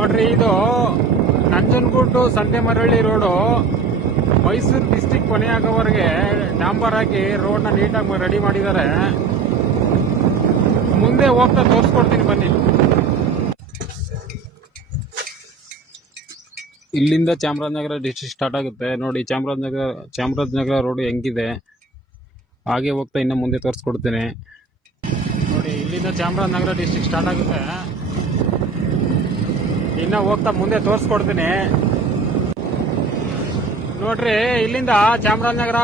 ನೋಡ್ರಿ, ಇದು Nanjangud Santemaralli road Mysuru district ಕೊನೆಯಾಗೋವರೆಗೆ ಡಾಂಬರ್ ಹಾಕಿ ರೋಡ್ನ ನೀಟಾಗಿ ರೆಡಿ ಮಾಡಿದ್ದಾರೆ. ಮುಂದೆ ಹೋಗ್ತಾ ತೋರಿಸ್ಕೊಡ್ತೀನಿ ಬನ್ನಿ. ಇಲ್ಲಿಂದ ಚಾಮರಾಜನಗರ ಡಿಸ್ಟ್ರಿಕ್ಟ್ ಸ್ಟಾರ್ಟ್ ಆಗುತ್ತೆ ನೋಡಿ. ಚಾಮರಾಜನಗರ ರೋಡ್ ಹೆಂಗಿದೆ ಹಾಗೆ ಹೋಗ್ತಾ ಇನ್ನು ಮುಂದೆ ತೋರಿಸ್ಕೊಡ್ತೀನಿ ನೋಡಿ. ಇಲ್ಲಿಂದ ಚಾಮರಾಜನಗರ ಡಿಸ್ಟ್ರಿಕ್ಟ್ ಸ್ಟಾರ್ಟ್ ಆಗುತ್ತೆ, ಇನ್ನ ಹೋಗ್ತಾ ಮುಂದೆ ತೋರಿಸ್ಕೊಡ್ತೀನಿ ನೋಡ್ರಿ. ಇಲ್ಲಿಂದ ಚಾಮರಾಜನಗರ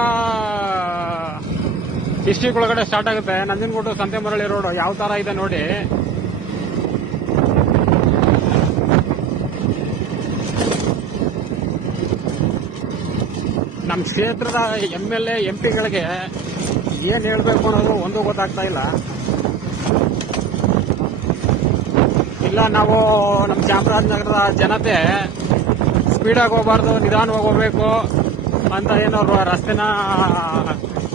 ಡಿಸ್ಟ್ರಿಕ್ಟ್ ಒಳಗಡೆ ಸ್ಟಾರ್ಟ್ ಆಗುತ್ತೆ. ನಂಜನಗೂಡು ಸಂತೆಮರಳ್ಳಿ ರೋಡ್ ಯಾವ ತರ ಇದೆ ನೋಡಿ. ನಮ್ಮ ಕ್ಷೇತ್ರದ MLA MP ಗಳಿಗೆ ಏನ್ ಹೇಳ್ಬೇಕು ಅನ್ನೋದು ಒಂದು ಗೊತ್ತಾಗ್ತಾ ಇಲ್ಲ. ನಾವು ನಮ್ಮ ಚಾಮರಾಜನಗರದ ಜನತೆ ಸ್ಪೀಡಾಗಿ ಹೋಗಬಾರ್ದು, ನಿಧಾನವಾಗಿ ಹೋಗ್ಬೇಕು ಅಂತ ಏನೋ ರಸ್ತೆನ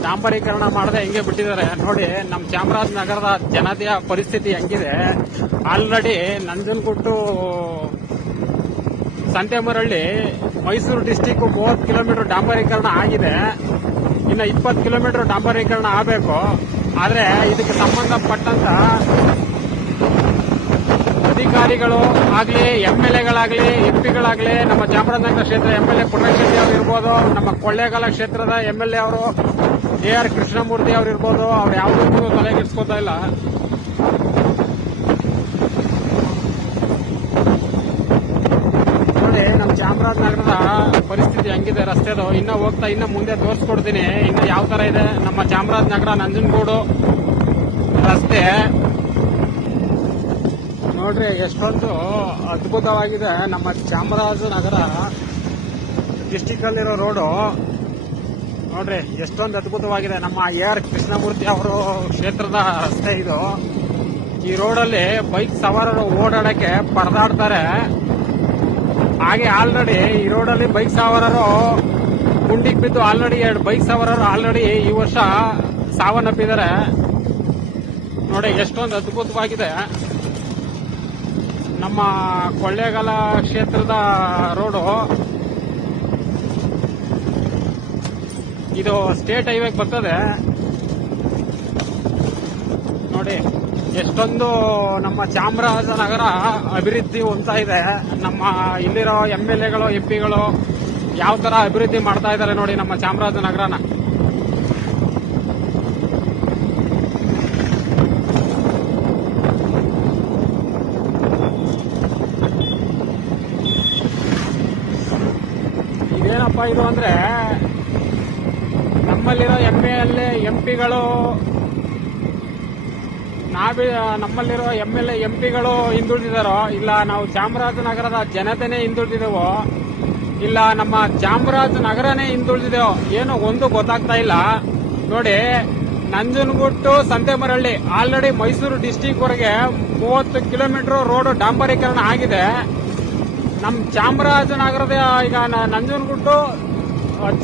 ಡಾಂಬರೀಕರಣ ಮಾಡದೆ ಹೆಂಗೆ ಬಿಟ್ಟಿದ್ದಾರೆ ನೋಡಿ. ನಮ್ಮ ಚಾಮರಾಜನಗರದ ಜನತೆಯ ಪರಿಸ್ಥಿತಿ ಹೆಂಗಿದೆ. Already Nanjangud Santemaralli Mysore district 30 kilometre ಡಾಂಬರೀಕರಣ ಆಗಿದೆ. ಇನ್ನು 20 ಕಿಲೋಮೀಟರ್ ಡಾಂಬರೀಕರಣ ಆಗಬೇಕು. ಆದ್ರೆ ಇದಕ್ಕೆ ಸಂಬಂಧಪಟ್ಟಂತ ಅಧಿಕಾರಿಗಳು ಆಗ್ಲಿ, MLAಗಳಾಗ್ಲಿ, MP ಗಳಾಗ್ಲಿ, ನಮ್ಮ ಚಾಮರಾಜನಗರ ಕ್ಷೇತ್ರ MLA ಪುಟ್ಟರಾಜ ಶೆಟ್ಟಿ ಅವರು ಇರ್ಬೋದು, ನಮ್ಮ ಕೊಳ್ಳೇಗಾಲ ಕ್ಷೇತ್ರದ MLA ಅವರು AR ಕೃಷ್ಣಮೂರ್ತಿ ಅವರು ಇರ್ಬೋದು, ಅವ್ರು ಯಾವುದಕ್ಕೂ ತಲೆಗೆಡ್ಸ್ಕೊತಾ ಇಲ್ಲ. ನೋಡಿ ನಮ್ಮ ಚಾಮರಾಜನಗರದ ಪರಿಸ್ಥಿತಿ ಹೆಂಗಿದೆ ರಸ್ತೆದು. ಇನ್ನ ಹೋಗ್ತಾ ಇನ್ನ ಮುಂದೆ ತೋರಿಸ್ಕೊಡ್ತೀನಿ ಇನ್ನು ಯಾವ ತರ ಇದೆ ನಮ್ಮ ಚಾಮರಾಜನಗರ ನಂಜನಗೂಡು ರಸ್ತೆ ನೋಡ್ರಿ. ಎಷ್ಟೊಂದು ಅದ್ಭುತವಾಗಿದೆ ನಮ್ಮ ಚಾಮರಾಜನಗರ ಡಿಸ್ಟಿಕ್ ಅಲ್ಲಿರೋ ರೋಡು ನೋಡ್ರಿ, ಎಷ್ಟೊಂದು ಅದ್ಭುತವಾಗಿದೆ. ನಮ್ಮ AR ಕೃಷ್ಣಮೂರ್ತಿ ಅವರು ಕ್ಷೇತ್ರದ ರಸ್ತೆ ಇದು. ಈ ರೋಡಲ್ಲಿ ಬೈಕ್ ಸವಾರರು ಓಡಾಡಕ್ಕೆ ಪರದಾಡ್ತಾರೆ. ಹಾಗೆ ಆಲ್ರೆಡಿ ಈ ರೋಡಲ್ಲಿ ಬೈಕ್ ಸವಾರರು ಗುಂಡಿಗೆ ಬಿದ್ದು ಆಲ್ರೆಡಿ 2 ಬೈಕ್ ಸವಾರರು ಆಲ್ರೆಡಿ ಈ ವರ್ಷ ಸಾವನ್ನಪ್ಪಿದ್ದಾರೆ ನೋಡಿ. ಎಷ್ಟೊಂದು ಅದ್ಭುತವಾಗಿದೆ ನಮ್ಮ ಕೊಳ್ಳೇಗಾಲ ಕ್ಷೇತ್ರದ ರೋಡು. ಇದು ಸ್ಟೇಟ್ ಹೈವೇಗೆ ಬರ್ತದೆ ನೋಡಿ. ಎಷ್ಟೊಂದು ನಮ್ಮ ಚಾಮರಾಜನಗರ ಅಭಿವೃದ್ಧಿ ಹೊಂದ್ತಾ ಇದೆ. ನಮ್ಮ ಇಲ್ಲಿರೋ MLAಗಳು MP ಗಳು ಯಾವ ತರ ಅಭಿವೃದ್ಧಿ ಮಾಡ್ತಾ ಇದ್ದಾರೆ ನೋಡಿ ನಮ್ಮ ಚಾಮರಾಜನಗರನ. ಇದೇನಪ್ಪ ಇದು ಅಂದ್ರೆ, ನಮ್ಮಲ್ಲಿರೋ MLA MP ಗಳು ನಮ್ಮಲ್ಲಿರೋ MLA MP ಗಳು ಹಿಂದುಳಿದಿದಾರೋ, ಇಲ್ಲ ನಾವು ಚಾಮರಾಜನಗರದ ಜನತೆನೇ ಹಿಂದುಳಿದಿದ್ದೇವೋ, ಇಲ್ಲ ನಮ್ಮ ಚಾಮರಾಜನಗರನೇ ಹಿಂದುಳಿದಿದ್ದೇವೋ ಏನೋ ಒಂದು ಗೊತ್ತಾಗ್ತಾ ಇಲ್ಲ ನೋಡಿ. ನಂಜನಗೂಡು ಸಂತೆಮರಳ್ಳಿ ಆಲ್ರೆಡಿ ಮೈಸೂರು ಡಿಸ್ಟಿಕ್ ವರೆಗೆ 30 ಕಿಲೋಮೀಟರ್ ರೋಡ್ ಡಾಂಬರೀಕರಣ ಆಗಿದೆ. ನಮ್ಮ ಚಾಮರಾಜನಗರದ ಈಗ ನಂಜನಗೂಡು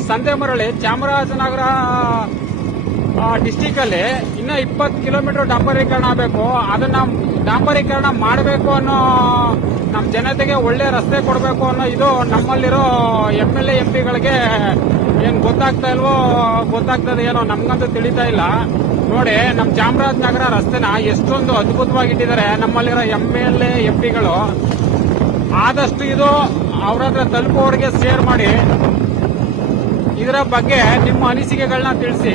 ಸಂತೆಮರಳ್ಳಿ ಚಾಮರಾಜನಗರ ಡಿಸ್ಟಿಕ್ ಅಲ್ಲಿ ಇನ್ನ 20 ಕಿಲೋಮೀಟರ್ ಡಾಂಬರೀಕರಣ ಆಗಬೇಕು. ಅದನ್ನ ಡಾಂಬರೀಕರಣ ಮಾಡಬೇಕು ಅನ್ನೋ, ನಮ್ಮ ಜನತೆಗೆ ಒಳ್ಳೆ ರಸ್ತೆ ಕೊಡಬೇಕು ಅನ್ನೋ ಇದು ನಮ್ಮಲ್ಲಿರೋ MLA MP ಗಳಿಗೆ ಏನ್ ಗೊತ್ತಾಗ್ತಾ ಇಲ್ವೋ, ಗೊತ್ತಾಗ್ತದೆ ಏನೋ ನಮ್ಗಂತೂ ತಿಳಿತಾ ಇಲ್ಲ ನೋಡಿ. ನಮ್ಮ ಚಾಮರಾಜನಗರ ರಸ್ತೆನ ಎಷ್ಟೊಂದು ಅದ್ಭುತವಾಗಿಟ್ಟಿದ್ದಾರೆ ನಮ್ಮಲ್ಲಿರೋ MLA MP ಗಳು. ಆದಷ್ಟು ಇದು ಅವ್ರ ಹತ್ರ ತಲುಪುವವರೆಗೆ ಶೇರ್ ಮಾಡಿ, ಇದರ ಬಗ್ಗೆ ನಿಮ್ಮ ಅನಿಸಿಕೆಗಳನ್ನ ತಿಳಿಸಿ.